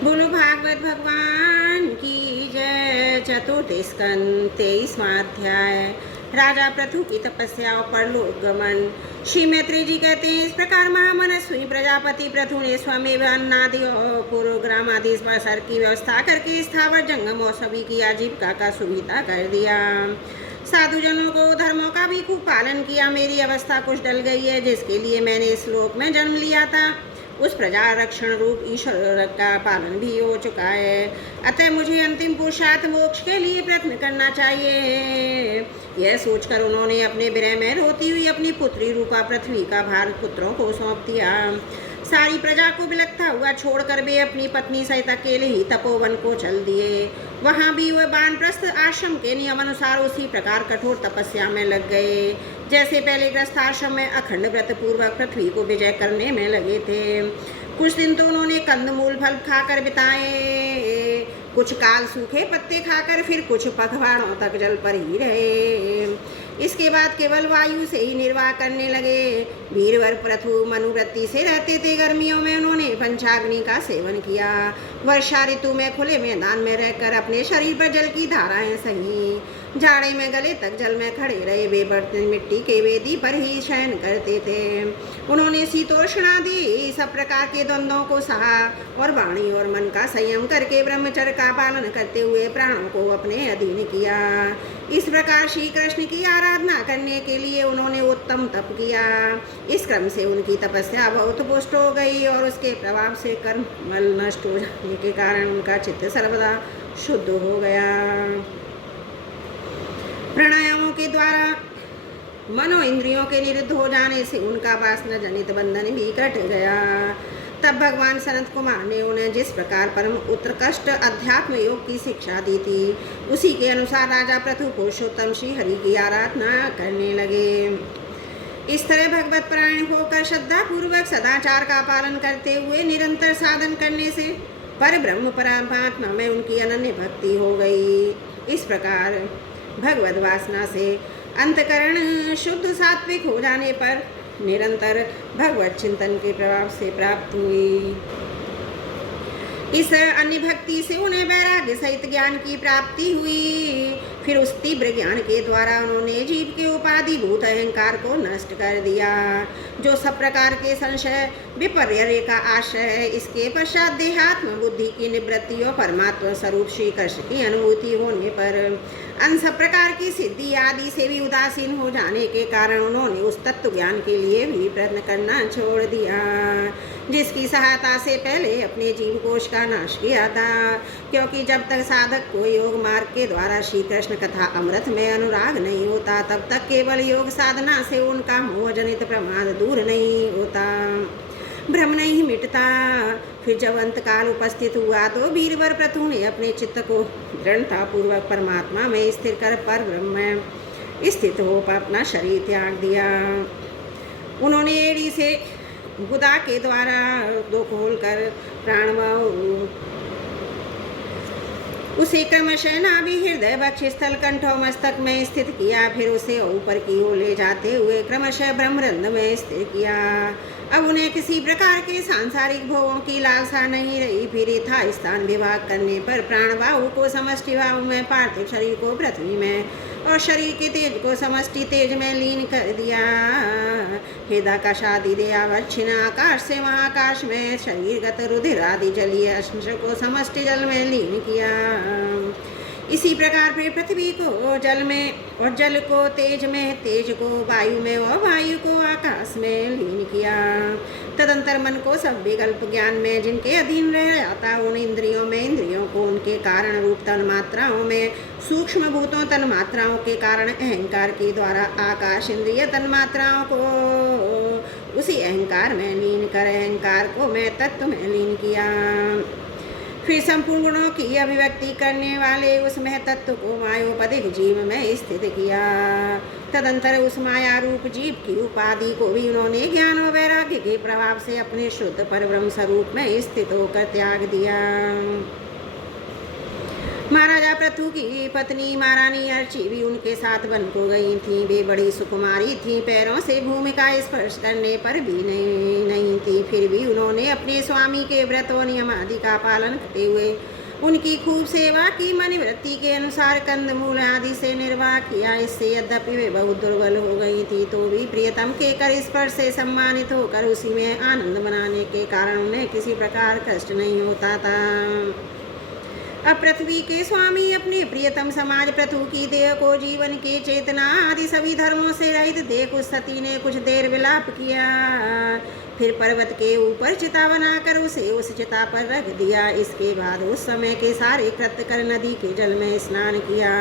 बोलो भागवत भगवान की जय। चतुर्थ स्कंद 23वां अध्याय। राजा पृथु की तपस्या और परलोक गमन। श्री मैत्री जी कहते हैं, इस प्रकार महामनस्वी प्रजापति पृथु ने स्वमेव अन्नादि और पूर्व ग्राम आदि सर की व्यवस्था करके स्थावर जंगम और सभी की आजीविका का सुविधा कर दिया। साधुजनों को धर्मों का भी खूब पालन किया। मेरी अवस्था कुछ डल गई है, जिसके लिए मैंने इस लोक में जन्म लिया था, उस प्रजा रक्षण रूप ईश्वर का पालन भी हो चुका है। अतः मुझे अंतिम पुरुषार्थ मोक्ष के लिए प्रयत्न करना चाहिए। यह सोचकर उन्होंने अपने विरह में रोती हुई अपनी पुत्री रूपा पृथ्वी का भार पुत्रों को सौंप दिया। सारी प्रजा को बिलखता हुआ छोड़कर वे अपनी पत्नी सहित अकेले ही तपोवन को चल दिए। वहाँ भी वे वानप्रस्थ आश्रम के नियम अनुसार उसी प्रकार कठोर तपस्या में लग गए, जैसे पहले गृहस्थाश्रम में अखंड व्रत पूर्वक पृथ्वी को विजय करने में लगे थे। कुछ दिन तो उन्होंने कंदमूल फल खाकर बिताए, कुछ काल सूखे पत्ते खाकर, फिर कुछ पखवाड़ों तक जल पर ही रहे। इसके बाद केवल वायु से ही निर्वाह करने लगे। वीरवर पृथु मनुवृत्ति से रहते थे। गर्मियों में उन्होंने पंचाग्नि का सेवन किया। वर्षा ऋतु में खुले मैदान में रहकर अपने शरीर पर जल की धाराएं सही। जाड़े में गले तक जल में खड़े रहे। वे बर्तन मिट्टी के वेदी पर ही शयन करते थे। उन्होंने शीतोष्णादि सब प्रकार के द्वंद्वों को सहा और वाणी और मन का संयम करके ब्रह्मचर्य का पालन करते हुए प्राणों को अपने अधीन किया। इस प्रकार श्री कृष्ण की आराधना करने के लिए उन्होंने उत्तम तप किया। इस क्रम से उनकी तपस्या बहुत पुष्ट हो गई और उसके प्रभाव से कर्म मल नष्ट हो जाने के कारण उनका चित्त सर्वदा शुद्ध हो गया। प्राणायामों के द्वारा मनो इंद्रियों के निरुद्ध हो जाने से उनका वासना जनित बंधन भी कट गया। तब भगवान सनत कुमार ने उन्हें जिस प्रकार परम उत्कृष्ट अध्यात्म योग की शिक्षा दी थी, उसी के अनुसार राजा पृथु पुरुषोत्तम श्री हरि की आराधना करने लगे। इस तरह भगवत परायण होकर श्रद्धा पूर्वक सदाचार का पालन करते हुए निरंतर साधन करने से पर ब्रह्म परमात्मा में उनकी अनन्य भक्ति हो गई। इस प्रकार भगवद वासना से अंतकरण शुद्ध सात्विक हो जाने पर निरंतर भगवत चिंतन के प्रभाव से प्राप्त हुई। इस अन्य भक्ति से उन्हें वैराग्य सहित ज्ञान की प्राप्ति हुई। फिर उस तीव्र ज्ञान के द्वारा उन्होंने जीव के उपाधिभूत अहंकार को नष्ट कर दिया, जो सब प्रकार के संशय विपर्य का आश्रय है। इसके पश्चात देहात्म बुद्धि की निवृत्ति और परमात्मा स्वरूप श्री कृष्ण की अनुभूति होने पर अन सब प्रकार की सिद्धि आदि से भी उदासीन हो जाने के कारण उन्होंने उस तत्व ज्ञान के लिए भी प्रयत्न करना छोड़ दिया, जिसकी सहायता से पहले अपने जीव कोश का नाश किया था। क्योंकि जब तक साधक को योग मार्ग के द्वारा श्री कृष्ण कथा अमृत में अनुराग नहीं होता, तब तक केवल योग साधना से उनका मोह जनित प्रमाद दूर नहीं होता, भ्रम नहीं मिटता। फिर जब अंतकाल उपस्थित हुआ तो वीरवर पृथु ने अपने चित्त को दृढ़ता पूर्वक परमात्मा में स्थिर कर पर ब्रह्म में स्थित हो अपना शरीर त्याग दिया। उन्होंने एड़ी से गुदा के द्वारा दो खोलकर प्राणवायु उसे क्रमशः नाभि हृदय वक्ष स्थल कंठ और मस्तक में स्थित किया। फिर उसे ऊपर की ओर ले जाते हुए क्रमशः ब्रह्मरंध्र में स्थिर किया। अब उन्हें किसी प्रकार के सांसारिक भोगों की लालसा नहीं रही। फिर यथा स्थान विभाग करने पर प्राणवायु को समष्टि भाव में, पार्थिव शरीर को पृथ्वी में और शरीर के तेज को समष्टि तेज में लीन कर दिया। हृदयाकाशादि देहावच्छिन्न आकाश से महाकाश में शरीरगत रुधिर आदि जलीय अंश को समष्टि जल में लीन किया। इसी प्रकार फिर पृथ्वी को जल में और जल को तेज में, तेज को वायु में और वायु को आकाश में लीन किया। तदंतर मन को सब विकल्प ज्ञान में जिनके अधीन रह जाता, उन इंद्रियों में इंद्रियों को उनके कारण रूप तन मात्राओं में, सूक्ष्म भूतों तन मात्राओं के कारण अहंकार के द्वारा आकाश इंद्रिय तन मात्राओं को उसी अहंकार में लीन कर अहंकार को मैं तत्व में लीन किया। फिर संपूर्ण गुणों की अभिव्यक्ति करने वाले उस महतत्व को मायोपदिक जीव में स्थित किया। तदंतर उस माया रूप जीव की उपाधि को भी उन्होंने ज्ञान और वैराग्य के प्रभाव से अपने शुद्ध परब्रह्म स्वरूप में स्थित होकर त्याग दिया। महाराजा पृथु की पत्नी महारानी अर्ची भी उनके साथ वन को गई थी। वे बड़ी सुकुमारी थी, पैरों से भूमि का स्पर्श करने पर भी नहीं थी। फिर भी उन्होंने अपने स्वामी के व्रत और नियम आदि का पालन करते हुए उनकी खूब सेवा की। मनोवृत्ति के अनुसार कंदमूल आदि से निर्वाह किया। इससे यद्यपि वे बहुत दुर्बल हो गई थी तो भी प्रियतम के कर स्पर्श से सम्मानित होकर उसी में आनंद मनाने के कारण उन्हें किसी प्रकार कष्ट नहीं होता था। अब पृथ्वी के स्वामी अपने प्रियतम समाज पृथु की देह को जीवन के चेतना आदि सभी धर्मों से रहित देख उस सती ने कुछ देर विलाप किया। फिर पर्वत के ऊपर चिता बनाकर उसे उस चिता पर रख दिया। इसके बाद उस समय के सारे कृत्य कर नदी के जल में स्नान किया।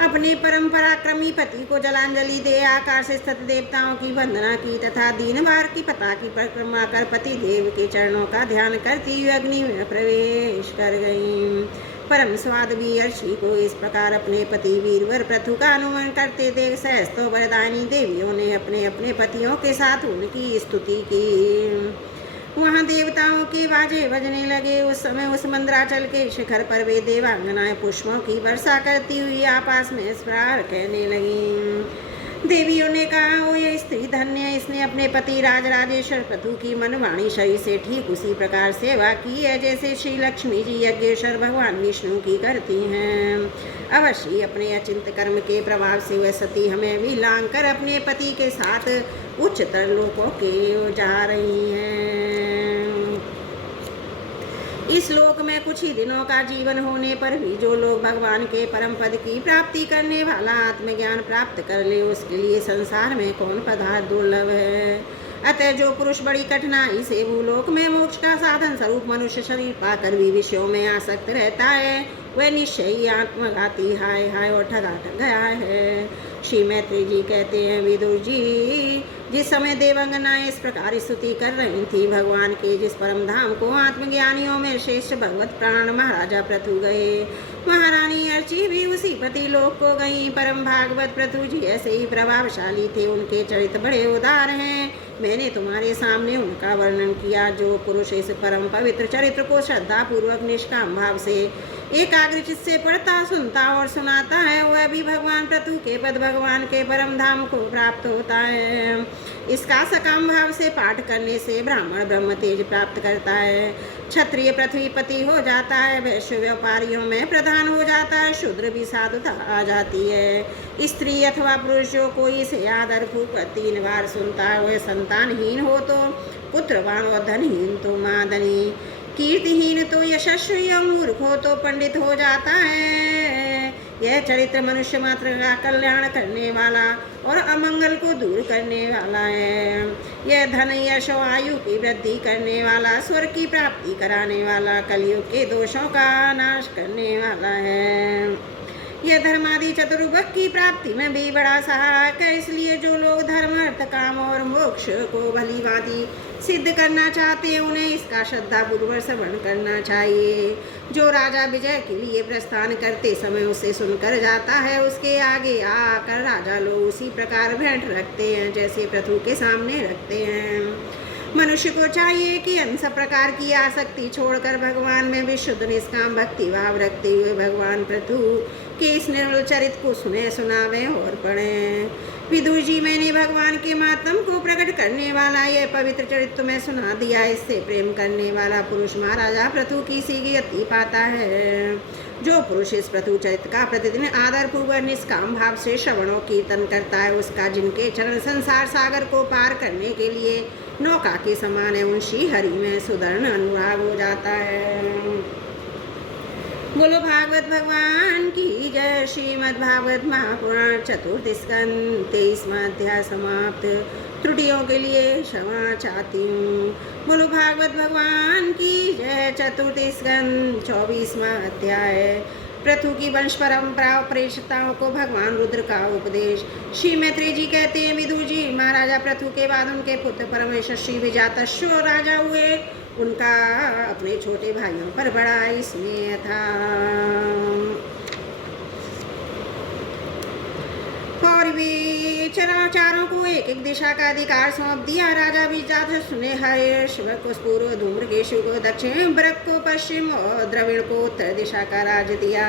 अपने परम पराक्रमी पति को जलांजलि दे आकाश स्थित देवताओं की वंदना की तथा दीनवार की पता की परिक्रमा कर पति देव के चरणों का ध्यान करती हुई अग्नि में प्रवेश कर गई। परम स्वादवी अर्षि को इस प्रकार अपने पति वीरवर पृथु का अनुमन करते देख सहस्तो वरदायनी देवियों ने अपने अपने पतियों के साथ उनकी स्तुति की। वहाँ देवताओं के बाजे बजने लगे। उस समय उस मंद्राचल के शिखर पर वे देवांगनाएं पुष्पों की वर्षा करती हुई आपस में स्वर कहने लगी। देवियों ने कहा, ओ ये स्त्री धन्य, इसने अपने पति राजराजेश्वर पृथु की मनवाणी शरीर से ठीक उसी प्रकार सेवा की है जैसे श्री लक्ष्मी जी यज्ञेश्वर भगवान विष्णु की करती हैं। अवश्य अपने अचिंत कर्म के प्रभाव से वह सती हमें भी लांग कर अपने पति के साथ उच्चतर लोकों के जा रही हैं। इस लोक में कुछ ही दिनों का जीवन होने पर भी जो लोग भगवान के परम पद की प्राप्ति करने वाला आत्मज्ञान प्राप्त कर ले उसके लिए संसार में कौन पदार्थ दुर्लभ है। अतः जो पुरुष बड़ी कठिनाई से भूलोक में मोक्ष का साधन स्वरूप मनुष्य शरीर पाकर भी विषयों में आसक्त रहता है वह निश्चय ही आत्मघाती हाय हाय और ठगा गया है। श्री मैत्री जी कहते हैं, विदुर जी जिस समय देवांगनाएं इस प्रकार स्तुति कर रही थी भगवान के जिस परम धाम को आत्मज्ञानियों में श्रेष्ठ भगवत प्राण महाराजा पृथु गए, महारानी अर्ची भी उसी पति लोक को गई। परम भागवत पृथु जी ऐसे ही प्रभावशाली थे, उनके चरित्र बड़े उदार हैं। मैंने तुम्हारे सामने उनका वर्णन किया। जो पुरुष इस परम पवित्र चरित्र को श्रद्धा पूर्वक निष्काम भाव से एकाग्रचित से पढ़ता सुनता और सुनाता है वह भी भगवान पृथु के पद भगवान के परम धाम को प्राप्त होता है। इसका सकाम भाव से पाठ करने से ब्राह्मण ब्रह्म तेज प्राप्त करता है, क्षत्रिय पृथ्वीपति हो जाता है, वैश्य व्यापारियों में प्रधान हो जाता है, शूद्र भी साधुता आ जाती है। स्त्री अथवा पुरुष जो कोई इसे आदरपूर्वक 3 बार सुनता है वह संतानहीन हो तो पुत्रवान और धनहीन तो मादनी, कीर्तिहीन तो यशस्वी और मूर्ख हो तो पंडित हो जाता है। यह चरित्र मनुष्य मात्र का कल्याण करने वाला और अमंगल को दूर करने वाला है। यह धन यश और आयु की वृद्धि करने वाला, स्वर्ग की प्राप्ति कराने वाला, कलयुग के दोषों का नाश करने वाला है। यह धर्मादि चतुर्भुज की प्राप्ति में भी बड़ा सहायक है। इसलिए जो लोग धर्म अर्थ काम और मोक्ष को भली भांति सिद्ध करना चाहते हैं उन्हें इसका श्रद्धापूर्वक श्रवण करना चाहिए। जो राजा विजय के लिए प्रस्थान करते समय उसे सुनकर जाता है उसके आगे आकर राजा लोग उसी प्रकार भेंट रखते हैं जैसे पृथु के सामने रखते हैं। मनुष्य को चाहिए कि इन सब प्रकार की आसक्ति छोड़कर भगवान में विशुद्ध निष्काम भक्ति भाव रखते हुए भगवान पृथु के इस निर्मल चरित्र को सुने सुनावें और पढ़ें। विदुर जी, मैंने भगवान के महात्म को प्रकट करने वाला यह पवित्र चरित्र तुम्हें सुना दिया। इससे प्रेम करने वाला पुरुष महाराजा पृथु की सी गति पाता है। जो पुरुष इस पृथु चरित्र का प्रतिदिन आदर पूर्वक निष्काम भाव से श्रवण और कीर्तन करता है उसका जिनके चरण संसार सागर को पार करने के लिए नौका के समान है उन श्री हरि में सुदृढ़ अनुराग हो जाता है। बोलो भागवत भगवान की जय। श्रीमद् भागवत महापुराण चतुर्थ स्कंद 23वां अध्याय समाप्त। त्रुटियों के लिए क्षमा चाहती हूँ। बोलो भागवत भगवान की जय। चतुर्थ स्कंद 24वां अध्याय। पृथु की वंश परंपरा और प्रेषिताओं को भगवान रुद्र का उपदेश। श्री मैत्री जी कहते हैं, विदुर जी, महाराजा पृथु के बाद उनके पुत्र परमेश्वर विजातश्व राजा हुए। उनका अपने छोटे भाइयों पर बड़ा स्नेह था। और वे चारों को एक एक दिशा का अधिकार सौंप दिया। राजा भी जातशु ने हर्ष को पूर्व, धूम्रकेशु को दक्षिण, भरत को पश्चिम और द्रविड़ को उत्तर दिशा का राज दिया।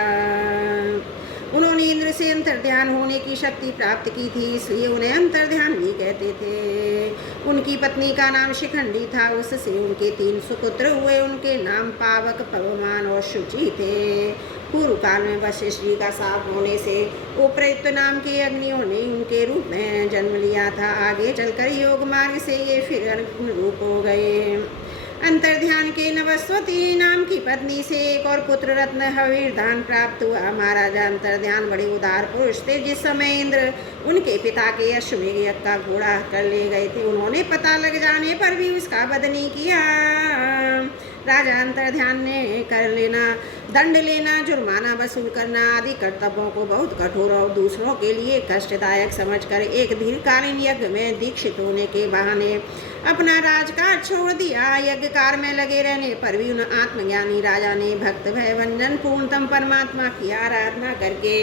उन्होंने इंद्र से अंतर्ध्यान होने की शक्ति प्राप्त की थी, इसलिए उन्हें अंतर्ध्यान भी कहते थे। उनकी पत्नी का नाम शिखंडी था, उससे उनके 3 सुपुत्र हुए। उनके नाम पावक, पवमान और शुचि थे। पूर्व काल में वशिष्ठ जी का शाप होने से उपयुक्त नाम के अग्नियों ने उनके रूप में जन्म लिया था। आगे चलकर योग मार्ग से ये फिर रूप हो गए। अंतर्ध्यान के नवस्वती नाम की पत्नी से एक और पुत्र रत्न हविर्धान प्राप्त हुआ। महाराजा अंतर्ध्यान बड़े उदार पुरुष थे। जिस समय इंद्र उनके पिता के अश्वमेघ यज्ञ का घोड़ा कर ले गए थे, उन्होंने पता लग जाने पर भी उसका वध नहीं किया। राजा अंतर्ध्यान ने कर लेना, दंड लेना, जुर्माना वसूल करना आदि कर्तव्यों को बहुत कठोर और दूसरों के लिए कष्टदायक समझकर एक दीर्घकालीन यज्ञ में दीक्षित होने के बहाने अपना राजकाज छोड़ दिया। यज्ञ कार्य में लगे रहने पर भी उन आत्मज्ञानी राजा ने भक्त भय भंजन पूर्णतम परमात्मा की आराधना करके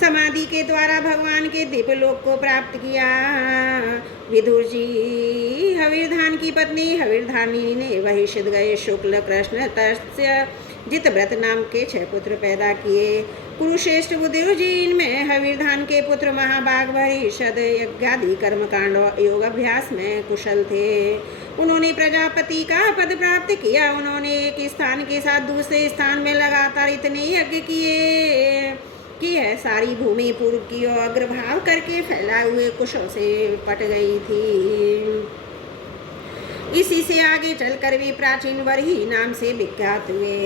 समाधि के द्वारा भगवान के दिव्य लोक को प्राप्त किया। विदुर जी हविर्धान की पत्नी हविर्धानी ने वहिष्ठ गए शुक्ल, कृष्ण, तस्य, जितव्रत नाम के 6 पुत्र पैदा किए। कुरुश्रेष्ठ विदुर जी इनमें हविर्धान के पुत्र महाभाग भरिषद यज्ञादि कर्मकांड और योग अभ्यास में कुशल थे। उन्होंने प्रजापति का पद प्राप्त किया। उन्होंने एक स्थान के साथ दूसरे स्थान में लगातार इतने यज्ञ किए कि है सारी भूमि पूर्व की ओर अग्रभाव करके फैलाए हुए कुशों से पट गई थी। इसी से आगे चलकर वे प्राचीन बरही नाम से विख्यात हुए।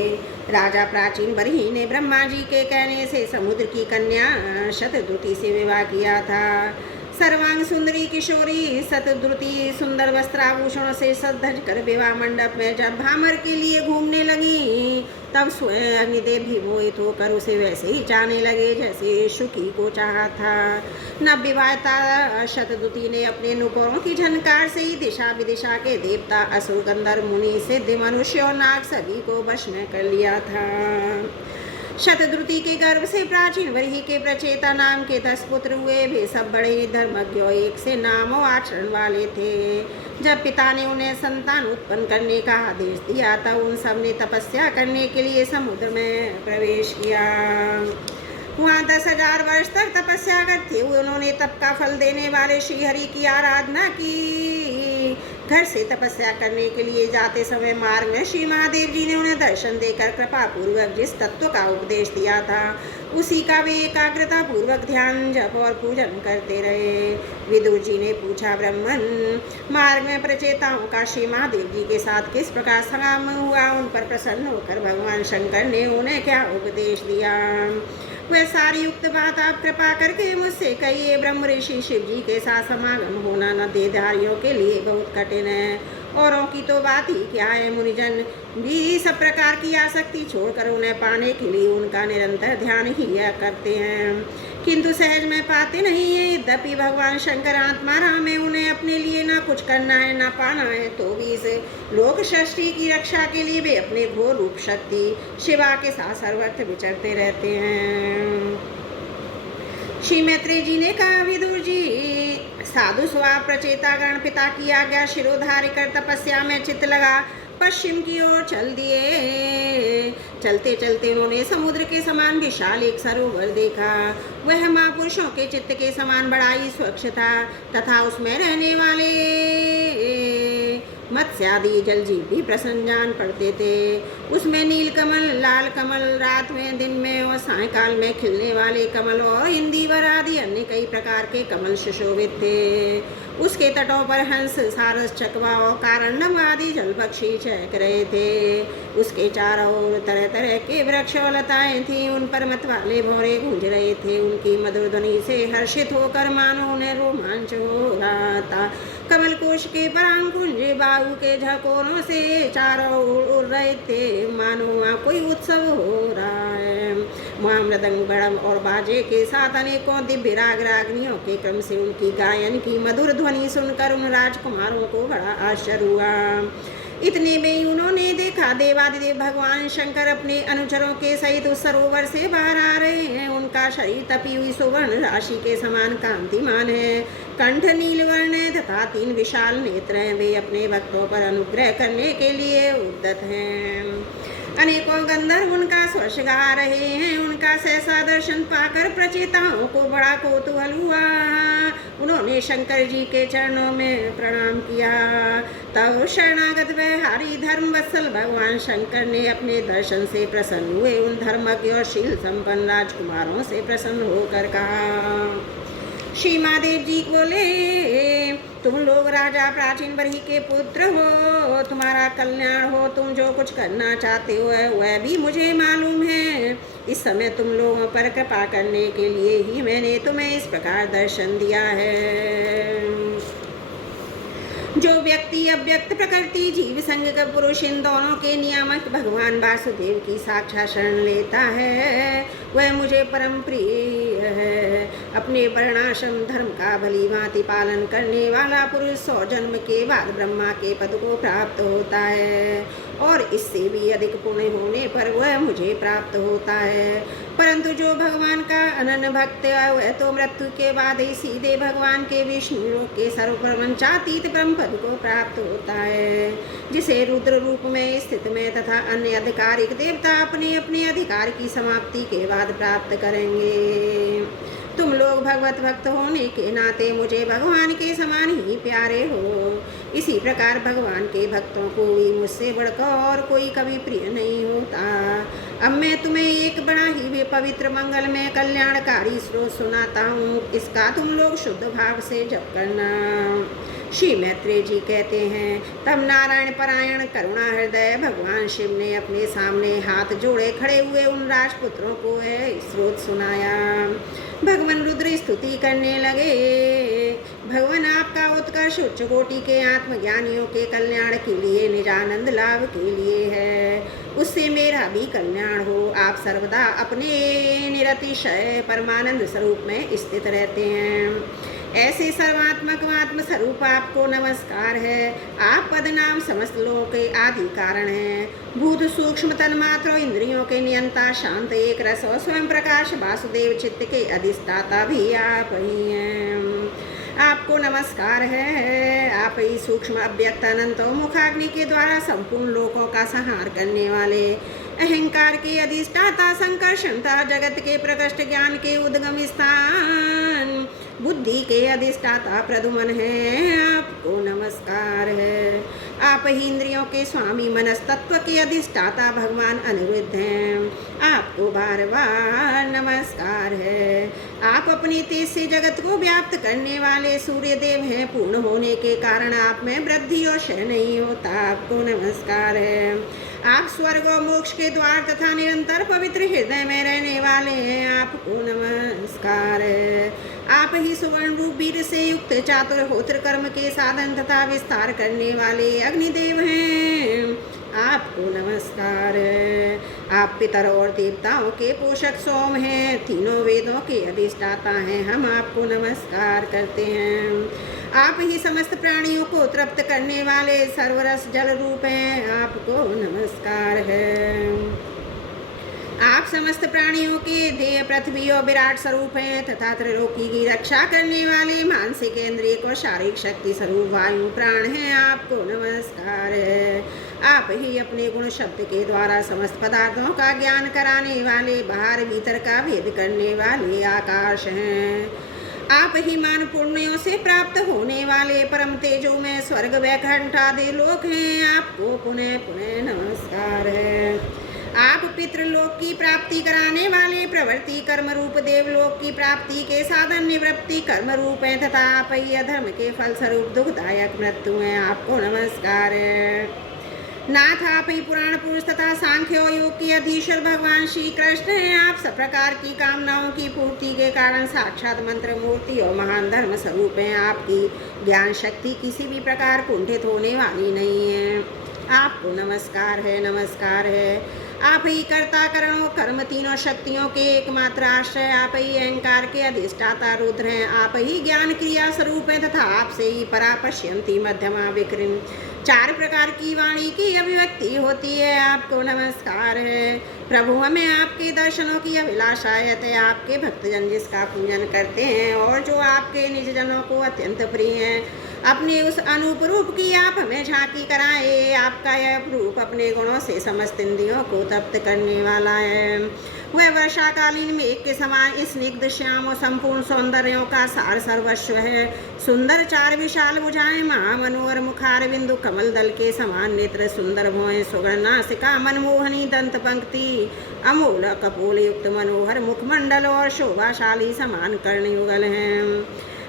राजा प्राचीन बरही ने ब्रह्मा जी के कहने से समुद्र की कन्या शतद्रुति से विवाह किया था। सर्वांग सुंदरी किशोरी शतद्रुति सुंदर वस्त्राभूषणों से सज कर विवाह मंडप में जब भामर के लिए घूमने लगी, तब स्वयं अग्निदेव भी मोहित होकर उसे वैसे ही चाहने लगे जैसे शुकी को चाहा था। नवविवाहिता शतद्रुति ने अपने नुपुरों की झनकार से ही दिशा विदिशा के देवता, असुर, गंधर्व, मुनि, सिद्ध, मनुष्य और नाग सभी को वश में कर लिया था। शतद्रुति के गर्भ से प्राचीन वरही के प्रचेता नाम के 10 पुत्र हुए। वे सब बड़े धर्मज्ञ और एक से नाम और आचरण वाले थे। जब पिता ने उन्हें संतान उत्पन्न करने का आदेश दिया तब उन सब ने तपस्या करने के लिए समुद्र में प्रवेश किया। वहाँ 10,000 वर्ष तक तपस्या करते हुए उन्होंने तप का फल देने वाले श्रीहरि की आराधना की। घर से तपस्या करने के लिए जाते समय मार्ग में श्री महादेव जी ने उन्हें दर्शन देकर कृपा पूर्वक जिस तत्व का उपदेश दिया था उसी का वे एकाग्रता पूर्वक ध्यान, जप और पूजन करते रहे। विदुर जी ने पूछा, ब्राह्मण, मार्ग में प्रचेताओं का श्री महादेव जी के साथ किस प्रकार संगम हुआ? उन पर प्रसन्न होकर भगवान शंकर ने उन्हें क्या उपदेश दिया? वह सारी युक्त बात आप कृपा करके मुझसे कहिए। ब्रह्म ऋषि शिव जी के साथ समागम होना न देहधारियों के लिए बहुत कठिन है। औरों की तो बात ही क्या है। मुनिजन भी सब प्रकार की आसक्ति छोड़कर उन्हें पाने के लिए उनका निरंतर ध्यान ही करते हैं, किंतु सहज में पाते नहीं है। यद्यपि भगवान शंकर आत्मा राम है, उन्हें अपने लिए ना कुछ करना है ना पाना है, तो भी इस लोक सृष्टि की रक्षा के लिए वे अपने घोर रूप शक्ति शिवा के साथ सर्वत्र विचरते रहते हैं। श्री मैत्रेय जी ने कहा, विदुर जी, साधु स्वभाव प्रचेता गण पिता की आज्ञा शिरोधार्य कर तपस्या में चित्त लगा पश्चिम की ओर चल दिए। चलते चलते उन्होंने समुद्र के समान विशाल एक सरोवर देखा। वह महापुरुषों के चित्त के समान बड़ा ही स्वच्छ था तथा उसमें रहने वाले मत्स्यादि जल जीव भी प्रसन्न जान पड़ते थे। उसमें नील कमल, लाल कमल, रात में, दिन में और सायकाल में खिलने वाले कमल और इंदिवर आदि अन्य कई प्रकार के कमल सुशोभित थे। उसके तटों पर हंस, सारस, चकवा और कारंडम आदि जल पक्षी चहक रहे थे। उसके चारों ओर तरह तरह के वृक्ष और लताएं थीं। उन पर मतवाले भौरे गूंज रहे थे। उनकी मधुर ध्वनि से हर्षित होकर मानो उन्हें रोमांच हो रहा था। कमल कोश के परांकुंज बाहु के झकोरों से चारों ओर उड़ रहे थे, मानो वहाँ कोई उत्सव हो रहा है। वहाँ मृदंग, बड़म और बाजे के साथ अनेकों दिव्य राग रागनियों के क्रम से उनकी गायन की मधुर ध्वनि सुनकर उन राजकुमारों को बड़ा आश्चर्य हुआ। इतने में ही उन्होंने देखा देवादिदेव भगवान शंकर अपने अनुचरों के सहित उस सरोवर से बाहर आ रहे हैं। उनका शरीर तपी हुई सुवर्ण राशि के समान कांतिमान है, कंठ नीलवर्ण है तथा 3 विशाल नेत्र हैं। वे अपने भक्तों पर अनुग्रह करने के लिए उद्यत हैं। अनेकों गंधर्व उनका स्पर्श गा रहे हैं। उनका सहसा दर्शन पाकर प्रचेताओं को बड़ा कौतूहल हुआ। उन्होंने शंकर जी के चरणों में प्रणाम किया। तब शरणागत वैहारी धर्म वत्सल भगवान शंकर ने अपने दर्शन से प्रसन्न हुए उन धर्मज्ञ और शील संपन्न राजकुमारों से प्रसन्न होकर कहा। श्री महादेव जी बोले, तुम लोग राजा प्राचीन बरही के पुत्र हो, तुम्हारा कल्याण हो, तुम जो कुछ करना चाहते हो वह भी मुझे मालूम है। इस समय तुम लोगों पर कृपा करने के लिए ही मैंने तुम्हें इस प्रकार दर्शन दिया है। जो व्यक्ति अव्यक्त प्रकृति जीव संग का पुरुष इन दोनों के नियामक भगवान वासुदेव की साक्षात शरण लेता है वह मुझे परम प्रिय है। अपने वर्णाश्रम धर्म का भली भांति पालन करने वाला पुरुष 100 जन्म के बाद ब्रह्मा के पद को प्राप्त होता है और इससे भी अधिक पुण्य होने पर वह मुझे प्राप्त होता है। परंतु जो भगवान का अनन्य भक्त है वह तो मृत्यु के बाद ही सीधे भगवान के विष्णु लोक के सर्वप्रपंचातीत ब्रह्म पद को प्राप्त होता है, जिसे रुद्र रूप में स्थित में तथा अन्य आधिकारिक देवता अपने अपने अधिकार की समाप्ति के बाद प्राप्त करेंगे। तुम लोग भगवत भक्त होने के नाते मुझे भगवान के समान ही प्यारे हो। इसी प्रकार भगवान के भक्तों को भी मुझसे बढ़कर और कोई कभी प्रिय नहीं होता। अब मैं तुम्हें एक बड़ा ही पवित्र मंगलमय कल्याणकारी स्रोत सुनाता हूँ, इसका तुम लोग शुद्ध भाव से जप करना। श्री मैत्रेय जी कहते हैं, तब नारायण परायण करुणा हृदय भगवान शिव ने अपने सामने हाथ जोड़े खड़े हुए उन राजपुत्रों को यह स्रोत सुनाया। भगवान रुद्र स्तुति करने लगे, भगवान आपका उत्कर्ष उच्च कोटि के आत्मज्ञानियों के कल्याण के लिए निजानंद लाभ के लिए है, उससे मेरा भी कल्याण हो। आप सर्वदा अपने निरतिशय परमानंद स्वरूप में स्थित रहते हैं। ऐसे सर्वात्मक आत्म स्वरूप आपको नमस्कार है। आप पद नाम समस्त लोगों के आदि कारण हैं। भूत सूक्ष्म तन्मात्र इंद्रियों के नियंता शांत एक रस और स्वयं प्रकाश वासुदेव चित्त के अधिष्ठाता भी आप ही हैं। आपको नमस्कार है। आप ही सूक्ष्म अव्यक्त अनंत मुखाग्नि के द्वारा संपूर्ण लोकों का संहार करने वाले, अहंकार के अधिष्ठाता, संकर्षणता, जगत के प्रकृष्ट ज्ञान के उद्गम स्थान, बुद्धि के अधिष्ठाता प्रदुमन है। आपको नमस्कार है। आप ही इंद्रियों के स्वामी, मनस तत्व के अधिष्ठाता भगवान अनिरुद्ध हैं। आपको बार बार नमस्कार है। आप अपने तेज से जगत को व्याप्त करने वाले सूर्य देव हैं। पूर्ण होने के कारण आप में वृद्धि और क्षय नहीं होता। आपको नमस्कार है। आप स्वर्ग और मोक्ष के द्वार तथा निरंतर पवित्र हृदय में रहने वाले हैं। आपको नमस्कार है। आप ही सुवर्ण रूप वीर से युक्त चातुर होत्र कर्म के साधन तथा विस्तार करने वाले अग्निदेव हैं। आपको नमस्कार है। आप पितर और देवताओं के पोषक सोम हैं। तीनों वेदों के अधिष्ठाता हैं। हम आपको नमस्कार करते हैं। आप ही समस्त प्राणियों को तृप्त करने वाले सर्वरस जल रूप हैं। आपको नमस्कार है। आप समस्त प्राणियों के देह पृथ्वी और विराट स्वरूप हैं तथा त्रिलोकी की रक्षा करने वाले मानसिक इंद्रिय को शारीरिक शक्ति स्वरूप वायु प्राण हैं। आपको नमस्कार है। आप ही अपने गुण शब्द के द्वारा समस्त पदार्थों का ज्ञान कराने वाले, बाहर भीतर का भेद करने वाले आकाश हैं। आप ही मान पुण्यों से प्राप्त होने वाले परम तेजो में स्वर्ग वैकुंठ आदि लोक हैं। आपको पुनः पुनः नमस्कार है। आप पितृलोक की प्राप्ति कराने वाले, प्रवृत्ति कर्म रूप देवलोक की प्राप्ति के साधन निवृत्ति कर्म रूप हैं तथा आप ही अधर्म के फल स्वरूप दुखदायक मृत्यु हैं। आपको नमस्कार है। नाथ आप ही पुराण पुरुष तथा सांख्य योग की अधीश्वर भगवान श्री कृष्ण हैं। आप सब प्रकार की कामनाओं की पूर्ति के कारण साक्षात मंत्र मूर्ति और महान धर्म स्वरूप हैं। आपकी ज्ञान शक्ति किसी भी प्रकार कुंठित होने वाली नहीं है। आपको नमस्कार है। नमस्कार है। आप ही कर्ता करण और कर्म तीनों शक्तियों के एकमात्र आश्रय, आप ही अहंकार के अधिष्ठाता रुद्र हैं। आप ही ज्ञान क्रिया स्वरूप हैं तथा आपसे ही परा पश्यंती मध्यमा विकृन 4 प्रकार की वाणी की अभिव्यक्ति होती है। आपको नमस्कार है प्रभु। हमें आपके दर्शनों की अभिलाषा है। आपके भक्तजन जिसका पूजन करते हैं और जो आपके निज जनों को अत्यंत प्रिय हैं, अपने उस अनूप रूप की आप हमें झांकी कराए। आपका यह रूप अपने गुणों से समस्त इंद्रियों को तप्त करने वाला है। वह वर्षाकालीन मेघ के समान स्निग्ध श्याम और संपूर्ण सौंदर्यों का सार सर्वस्व है। सुंदर 4 विशाल भुजाएं, महामनोहर मुखार बिंदु, कमल दल के समान नेत्र, सुंदर भुएं, सुगण नासिका, मनमोहनी दंत पंक्ति, अमूल कपोल युक्त मनोहर मुखमंडल और शोभाशाली समान कर्ण युगल हैं।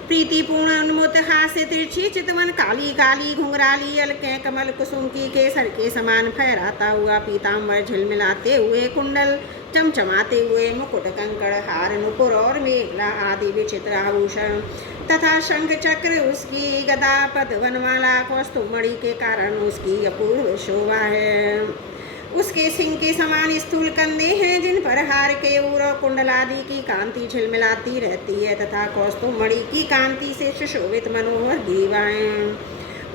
प्रीतिपूर्ण उन्मुक्त हास्य, तिरछी चितवन, काली काली घुंघराली अलकें, कमल कुसुम की केसर के समान फहराता हुआ पीताम्बर, झिलमिलाते हुए कुंडल, चमचमाते हुए मुकुट, कंकड़, हार, नुपुर और मेघला आदि विचित्र आभूषण तथा शंख चक्र, उसकी गदा पद वनमाला कौस्तुभमणि के कारण उसकी अपूर्व शोभा है। उसके सिंह के समान स्थूल कंधे हैं जिन पर हार, केयूर और कुंडल आदि की कांति झिलमिलाती रहती है तथा कौस्तुभमणि की कांति से सुशोभित मनोहर ग्रीवाएं।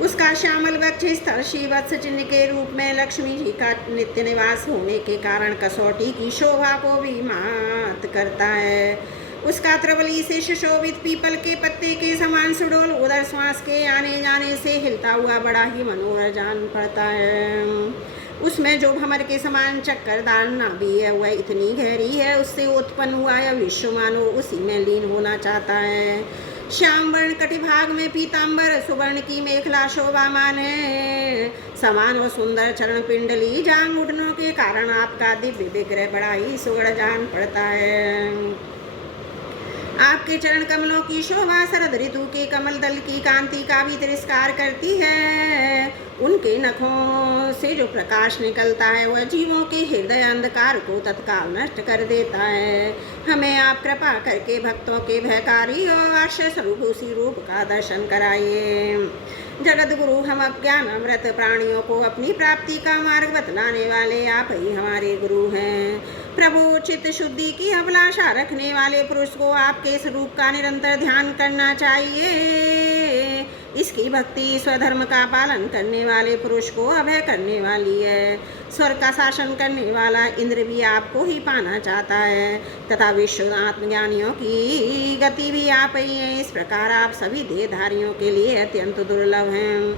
उसका श्यामल वक्ष स्थल श्रीवत्स चिन्ह के रूप में लक्ष्मी जी का नित्य निवास होने के कारण कसौटी की शोभा को भी मात करता है। उसका त्रिवली से सुशोभित पीपल के पत्ते के समान सुडोल उदर श्वास के आने जाने से हिलता हुआ बड़ा ही मनोहर जान पड़ता है। उसमें जो भंवर के समान चक्करदार नाभि है वह इतनी गहरी है, उससे उत्पन्न हुआ यह विश्व मानो उसी में लीन होना चाहता है। श्याम वर्ण कटिभाग में पीताम्बर, सुवर्ण की मेखला शोभामान है। समान और सुंदर चरण पिंडली जांग घुटनों के कारण आपका दिव्य विग्रह बड़ा ही सुगढ़ जान पड़ता है। आपके चरण कमलों की शोभा शरद ऋतु के कमल दल की कांति का भी तिरस्कार करती है। उनके नखों से जो प्रकाश निकलता है वह जीवों के हृदय अंधकार को तत्काल नष्ट कर देता है। हमें आप कृपा करके भक्तों के भयकारी और आश्रय स्वरूप उसी रूप का दर्शन कराइए। जगत गुरु, हम अज्ञान अमृत प्राणियों को अपनी प्राप्ति का मार्ग बतलाने वाले आप ही हमारे गुरु हैं। प्रभु, चित्त शुद्धि की अभिलाषा रखने वाले पुरुष को आपके स्वरूप का निरंतर ध्यान करना चाहिए। इसकी भक्ति स्वधर्म का पालन करने वाले पुरुष को अभय करने वाली है। स्वर्ग का शासन करने वाला इंद्र भी आपको ही पाना चाहता है तथा विश्व आत्मज्ञानियों की गति भी आप ही हैं। इस प्रकार आप सभी देहधारियों के लिए अत्यंत दुर्लभ हैं।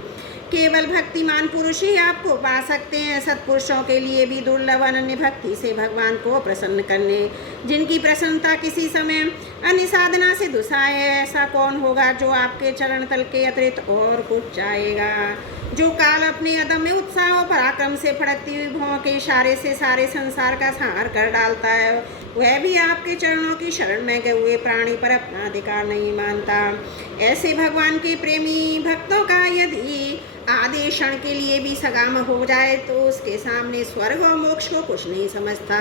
केवल भक्तिमान पुरुष ही आपको पा सकते हैं। सत्पुरुषों के लिए भी दुर्लभ अनन्य भक्ति से भगवान को प्रसन्न करने, जिनकी प्रसन्नता किसी समय अन्य साधना से दुसाए, ऐसा कौन होगा जो आपके चरण तल के अतिरिक्त और कुछ चाहेगा। जो काल अपने अदम्य उत्साह और पराक्रम से फड़कती हुई भौं के इशारे से सारे संसार का संहार कर डालता है, वह भी आपके चरणों की शरण में गए हुए प्राणी पर अपना अधिकार नहीं मानता। ऐसे भगवान के प्रेमी भक्तों का यदि आधे क्षण के लिए भी सगाम हो जाए तो उसके सामने स्वर्ग और मोक्ष को कुछ नहीं समझता।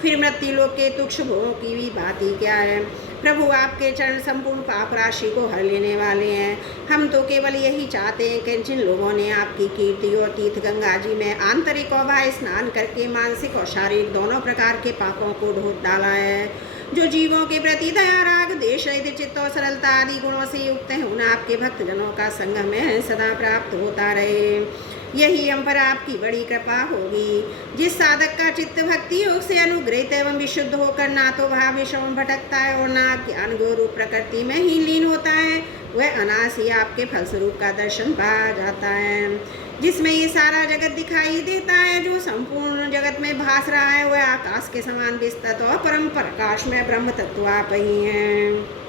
फिर मृत्यु लोक के तुक्ष भोगों की भी बात ही क्या है। प्रभु, आपके चरण संपूर्ण पाप राशि को हर लेने वाले हैं। हम तो केवल यही चाहते हैं कि जिन लोगों ने आपकी कीर्ति और तीर्थ गंगा जी में आंतरिक और बाह्य स्नान करके मानसिक और शारीरिक दोनों प्रकार के पापों को धो डाला है, जो जीवों के प्रति दया, राग, देश, चित्त और सरलता आदि गुणों से युक्त हैं, उन आपके भक्तजनों का संग में सदा प्राप्त होता रहे। यही हम पर आपकी बड़ी कृपा होगी। जिस साधक का चित्त भक्ति योग से अनुग्रहित एवं विशुद्ध होकर ना तो भाव विषयों में भटकता है और ना ज्ञान गुरु प्रकृति में ही लीन होता है, वह अनायास ही आपके फलस्वरूप का दर्शन पा जाता है। जिसमें ये सारा जगत दिखाई देता है, जो संपूर्ण जगत में भास रहा है, वह आकाश के समान विस्तृत और परम प्रकाश में ब्रह्म तत्व आप ही हैं।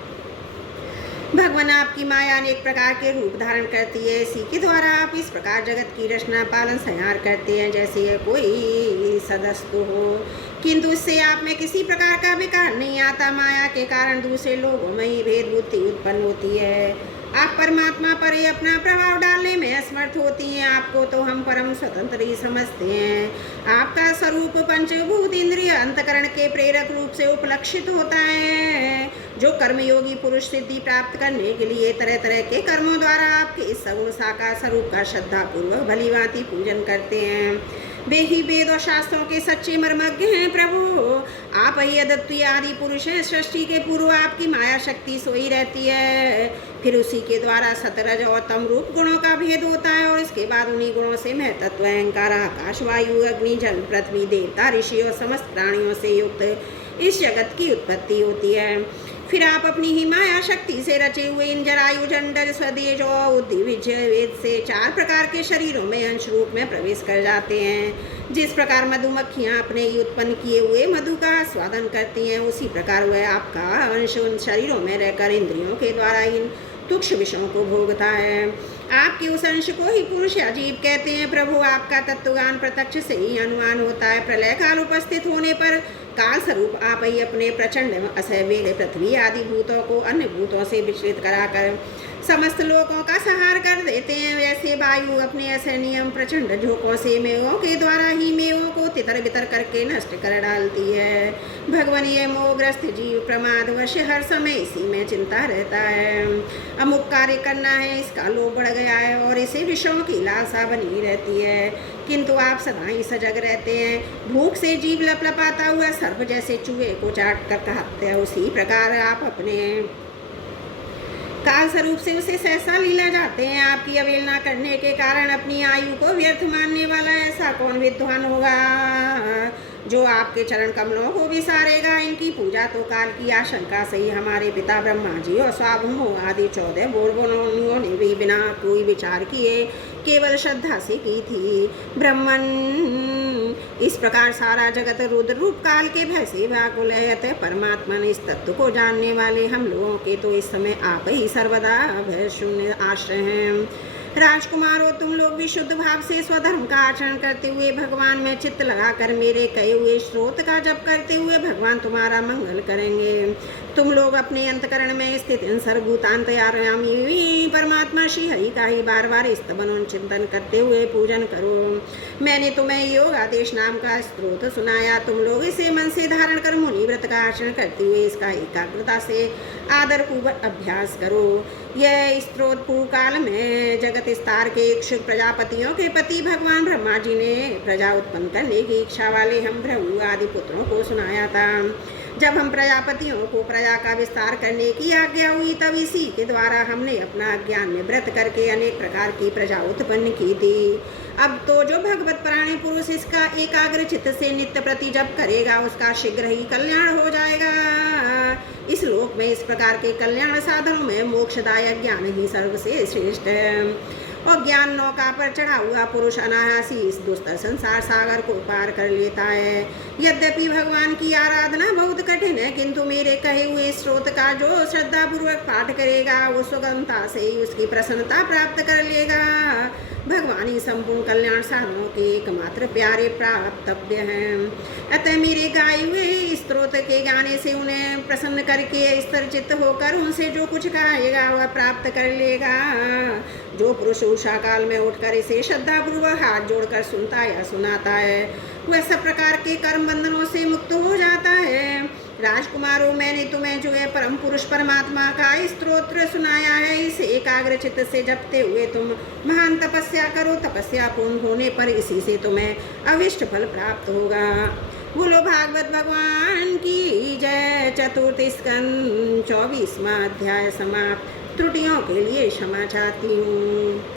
भगवान, आपकी माया अनेक प्रकार के रूप धारण करती है। इसी के द्वारा आप इस प्रकार जगत की रचना पालन संहार करते हैं जैसे यह कोई सदस्य हो, किंतु इससे आप में किसी प्रकार का विकार नहीं आता। माया के कारण दूसरे लोगों में ही भेद बुद्धि उत्पन्न होती है। आप परमात्मा पर ही अपना प्रभाव डालने में असमर्थ होती हैं। आपको तो हम परम स्वतंत्र ही समझते हैं। आपका स्वरूप पंचभूत इंद्रिय अंतकरण के प्रेरक रूप से उपलक्षित होता है, जो कर्मयोगी पुरुष सिद्धि प्राप्त करने के लिए तरह तरह के कर्मों द्वारा आपके इस सगुण साकार स्वरूप का श्रद्धापूर्वक भलीभांति पूजन करते हैं। वे ही वेद और शास्त्रों के सच्चे मर्मज्ञ हैं प्रभु। आप ही अद्वितीय आदि पुरुष हैं। सृष्टि के पूर्व आपकी माया शक्ति सोई रहती है, फिर उसी के द्वारा सतरज और तम रूप गुणों का भेद होता है, और इसके बाद उन्हीं गुणों से महतत्व, अहंकार, आकाश, वायु, अग्नि, जल, पृथ्वी, देवता, ऋषि और समस्त प्राणियों से युक्त इस जगत की उत्पत्ति होती है। फिर आप अपनी ही माया शक्ति से रचे हुए इन जरायु, जंडर, स्वदेश और उद्विज वेद से 4 प्रकार के शरीरों में अंश रूप में प्रवेश कर जाते हैं। जिस प्रकार मधुमक्खियाँ अपने ही उत्पन्न किए हुए मधु का आस्वादन करती हैं, उसी प्रकार वह आपका अंश उन शरीरों में रहकर इंद्रियों के द्वारा इन तुक्ष विषयों को भोगता है। आपके उस अंश को ही पुरुष या जीव कहते हैं प्रभु। आपका तत्वज्ञान प्रत्यक्ष से ही अनुमान होता है। प्रलय काल उपस्थित होने पर काल स्वरूप आप ही अपने प्रचंड असहवेल पृथ्वी आदि भूतों को अन्य भूतों से विचलित कराकर समस्त लोगों का संहार कर देते हैं। वैसे वायु अपने असहनीय प्रचंड झोंकों से मेघों के द्वारा ही मेघों को तितर बितर करके नष्ट कर डालती है। भगवान ये मोहग्रस्त जीव प्रमादवश हर समय इसी में चिंता रहता है। अमुक कार्य करना है, इसका लोभ बढ़ गया है और इसे विषयों की लालसा बनी रहती है, किंतु आप सदा ही सजग रहते हैं। भूख से जीव लपलपाता हुआ सर्प जैसे चूहे को चाट कर कहते हैं, उसी प्रकार आप अपने काल स्वरूप से उसे सहसा लीला जाते हैं। आपकी अवहेलना करने के कारण अपनी आयु को व्यर्थ मानने वाला ऐसा कौन विद्वान होगा जो आपके चरण कमलों को विसारेगा। इनकी पूजा तो काल की आशंका से ही हमारे पिता ब्रह्मा जी और स्वाभमो आदि 14 बोर्बों ने भी बिना कोई विचार किए केवल श्रद्धा से की थी। ब्रह्मन इस प्रकार सारा जगत रुद्र रूप काल के भय से व्याकुल है। अतः परमात्मा ने इस तत्व को जानने वाले हम लोगों के तो इस समय आप ही सर्वदा भय शून्य आश्रय हैं। राजकुमारों, तुम लोग भी शुद्ध भाव से स्वधर्म का आचरण करते हुए भगवान में चित्त लगाकर मेरे कहे हुए स्रोत का जप करते हुए भगवान तुम्हारा मंगल करेंगे। तुम लोग अपने अंतकरण में स्थित इन सर्वभूतांतर्यामी परमात्मा श्री हरि का ही बार बार स्तवन चिंतन करते हुए पूजन करो। मैंने तुम्हें योग आदेश नाम का स्रोत सुनाया, तुम लोग इसे मन से धारण कर मुनि व्रत का आचरण करते हुए इसका एकाग्रता से आदर पूर्वक अभ्यास करो। यह स्त्रोत पूर्व काल में जगत विस्तार के इच्छुक प्रजापतियों के पति भगवान ब्रह्मा जी ने प्रजा उत्पन्न करने की इच्छा वाले हम भृगु आदि पुत्रों को सुनाया था। जब हम प्रजापतियों को प्रजा का विस्तार करने की आज्ञा हुई, तब इसी के द्वारा हमने अपना ज्ञान में व्रत करके अनेक प्रकार की प्रजा उत्पन्न की थी। अब तो जो भगवत प्राणी पुरुष इसका एकाग्र चित्त से नित्य प्रति जप करेगा, उसका शीघ्र ही कल्याण हो जाएगा। इस लोक में इस प्रकार के कल्याण साधनों में मोक्षदायक ज्ञान ही सर्वसे श्रेष्ठ है, और ज्ञान नौका पर चढ़ा हुआ पुरुष अनायासी इस दुस्तर संसार सागर को पार कर लेता है। यद्यपि भगवान की आराधना बहुत कठिन है, किंतु मेरे कहे हुए स्रोत का जो श्रद्धा पूर्वक पाठ करेगा वो सुगमता से ही उसकी प्रसन्नता प्राप्त कर लेगा। भगवान ही संपूर्ण कल्याण साधनों के एकमात्र प्यारे प्राप्तव्य हैं। अतः मेरे गाए हुए स्त्रोत के गाने से उन्हें प्रसन्न करके स्थिर चित्त होकर उनसे जो कुछ कहेगा वह प्राप्त कर लेगा। जो पुरुष उषा काल में उठकर इसे श्रद्धापूर्वक हाथ जोड़कर सुनता या सुनाता है, वह सब प्रकार के कर्म बंधनों से मुक्त हो जाता है। राजकुमारों, मैंने तुम्हें जो है परम पुरुष परमात्मा का स्तोत्र सुनाया है, इसे एकाग्र चित्त से जपते हुए तुम महान तपस्या करो। तपस्या पूर्ण होने पर इसी से तुम्हें अविष्ट फल प्राप्त होगा। बोलो भागवत भगवान की जय। चतुर्थ स्कंद 24वां अध्याय समाप्त। त्रुटियों के लिए क्षमा चाहती हूँ।